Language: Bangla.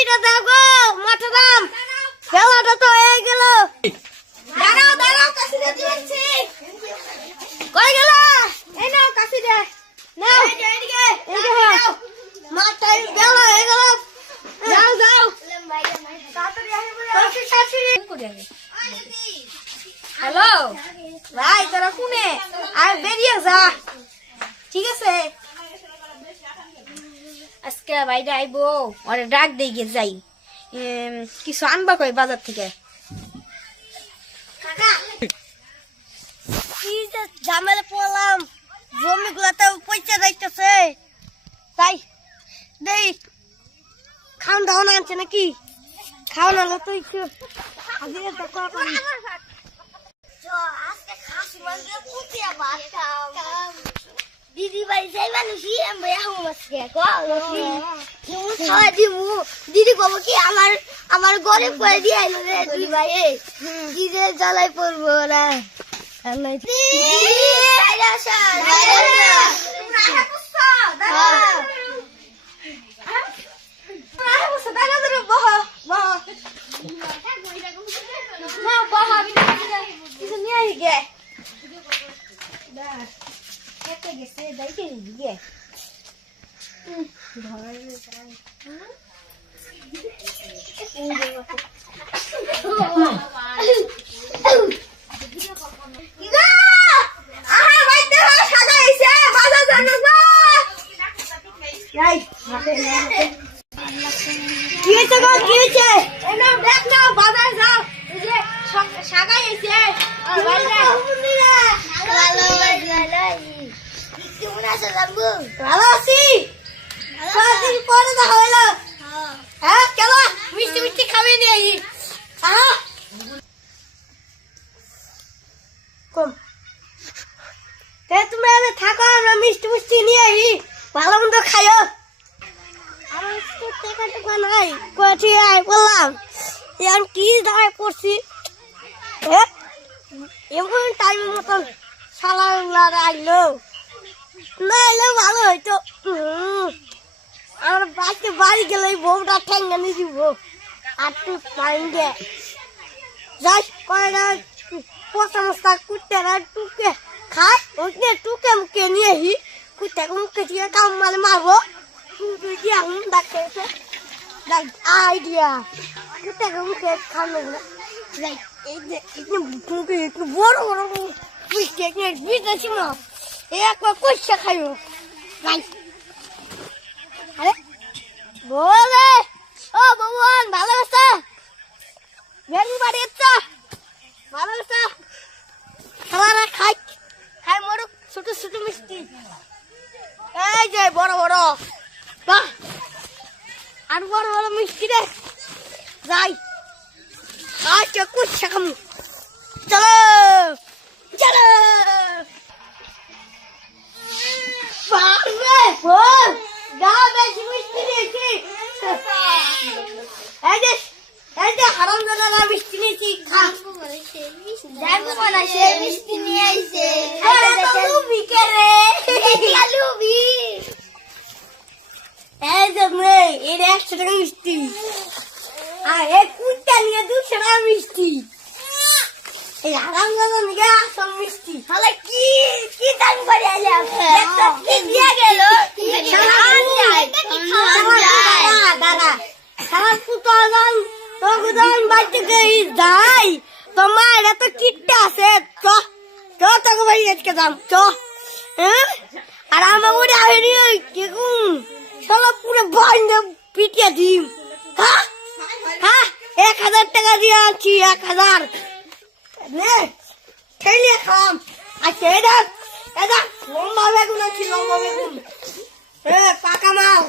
কাশিটা দাও গো, মাঠে দাম। খেলাটা তো হয়ে গেল। দাঁড়াও দাঁড়াও, কাশিটা দিচ্ছি। কই গেল? এই নাও কাশিটা। নাও এদিকে নাও। মাঠে গেল হয়ে গেল। যাও যাও। তাড়াতাড়ি আসো বলে। কাশি কাশি করে আগে। হ্যালো ভাই, তোরা কোনে? আর বেরিয়ে যা, ঠিক আছে? আজকে বাইরে আইবো, ওরে ডাক দিয়ে যাই, কিছু আনবা কই বাজার থেকে। কি যে ঝামেলা পড়লাম, জমি গুলাতে পয়সা যাইতেছে, তাই দেই খাওন দাওন আনছে নাকি? খাওন আলো তো একটু আজকে টাকা পাই। আজকে খাসি মাংস পুতিয়া ভাত খাও। দিদি ভাই যাই মানুষই আমি এখন আজকে খাওয়া দিব। দিদি কব কি আমার ঘরে পরে দিয়ে আইলো রে দুই ভাই, দিদি জ্বালাই পড়বো না। ভালো আছি, পরে দেখা হইলো। হ্যাঁ কেন মিষ্টি মিষ্টি খাবি নি? কম তুমি এনে থাকো, আমরা মিষ্টি মিষ্টি নিয়ে আই, ভালো মন্দ খাইও। আমার টাকা টাকা নাই, কোথায় আয় বললাম এখন কি দাঁড়ায় পড়ছি। এমন টাইম মতন সালার আইলো না, এলেও ভালো হইতো। আমার বাড়িতে বাড়ি গেলে বউটা ঠেঙ্গা নিয়ে দিব, আর তুই পাইন দে যাই করে পচা মশা কুটতে টুকে খাই, ওইখানে টুকে মুখে নিয়ে আসি, কুটতে মুখে দিয়ে কাম মানে মারবো। তুই দিয়ে এখন ডাক্তার আইডিয়া কুটতে মুখে খাওয়ানো না, মুখে একটু বড় বড় মিষ্টি বিদেছি না, একবার কষা খাইব। আরে বলে ও ভগবান, ভালো আছে? বেরি বাড়ি ইচ্ছা ভালো আছে? খাওয়া খাই খাই মরুক ছোট ছোট মিষ্টি, এই যে বড় বড় বাহ, আর বড় বড় মিষ্টি রে যাই। আচ্ছা কষা খামু, চলো চলো। মিষ্টি নিয়ে আইছে এটা 100 টাকা মিষ্টি, আর এই কুড়িটা নিয়ে 200 টাকা মিষ্টি। এই আরাম নিয়ে আসল মিষ্টি তাহলে কি কি দাম করে আইলাম, কি দিয়ে গেল দাদা সারা পুতন তখন বাড়িতে যাই, তোমার এটা তো কিটটা আছে, চ চ তোকে বাড়ি আজকে দাম চ। আর আমার ওরে আহেরি কেকুম সব পুরো বন্ধ পিটিয়ে দিম। হ্যাঁ হ্যাঁ 1000 টাকা দিয়ে আছি, 1000 ঠেলিয়ে খাম। আচ্ছা এটা এটা লম্বা বেগুন আছে, লম্বা বেগুন পাকা মাল।